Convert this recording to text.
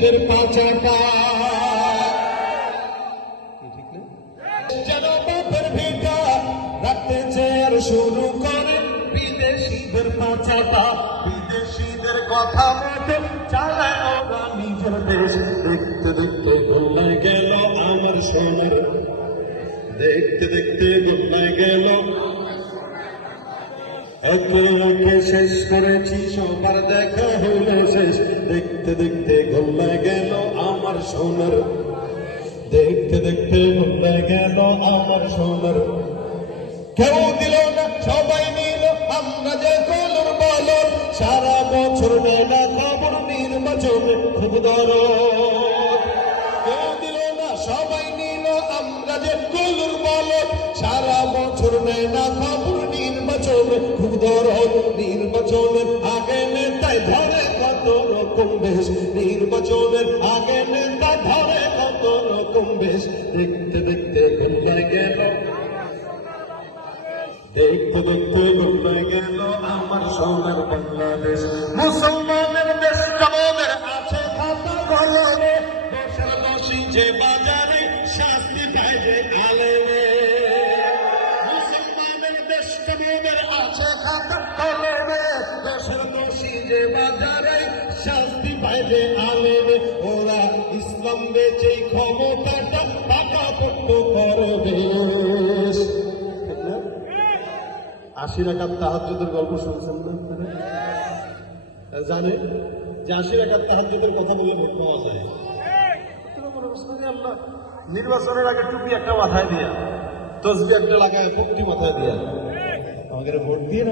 বিদেশিদের পাচাটা যেন বাপের ভিটা রাখতে চেয়ার শুরু করে বিদেশিদের পাচাটা, বিদেশিদের কথা মতো চালায় ওরা নিজের দেশ। দেখতে দেখতে বললে গেল আমার সোনার, দেখতে দেখতে বললে গেল একে একে শেষ করেছি সবার দেখা হইল শেষ। দেখতে দেখতে গল্লা গেল আমার সোনার, দেখতে দেখতে গল্লা গেল আমার সোনার। কেউ দিল না সবাই নিল আমরা যে কলর বলর, সারা বছর নেয় না খবর নির্বাচনে খুব দরদ। কেউ দিল না সবাই নিল আমরা যে কলর বলর, সারা বছর নেয় না খবর নির্বাচনে খুব দরদ। নির্বাচনের আগে নেতায় ধরে কত রকম বেশ, নির্বাচনের আগে নেতা ধরে কত রকম বেশ। দেখতে দেখতে গল্লা গেল, দেখতে দেখতে গল্লা গেল আমার সোনার বাংলাদেশ। মুসলমানের দেশ আমাদের আছে খাতা কলমে, দেশের দোষী যে বাজারে শাস্তি পায় যে আলেমে। মুসলমানের দেশ আমাদের আছে খাতা কলমে, দেশের দোষী যে বাজারে শাস্তি পায় যে আলেমে। ওরা ইসলাম বেচে ক্ষমতাটা পাকাপোক্ত করবে। 80 রাকাত তাহাজ্জুদের গল্প শুনছেন না? জানে যে 80 রাকাত তাহাজ্জুদের কথা বলে ভোট পাওয়া যায়। আল্লাহ নির্বাচনের আগে টুপি একটা মাথায় দিয়া, তসবি একটা লাগায়, পট্টি মাথায় দিয়া আমাদের ভোট দিয়ে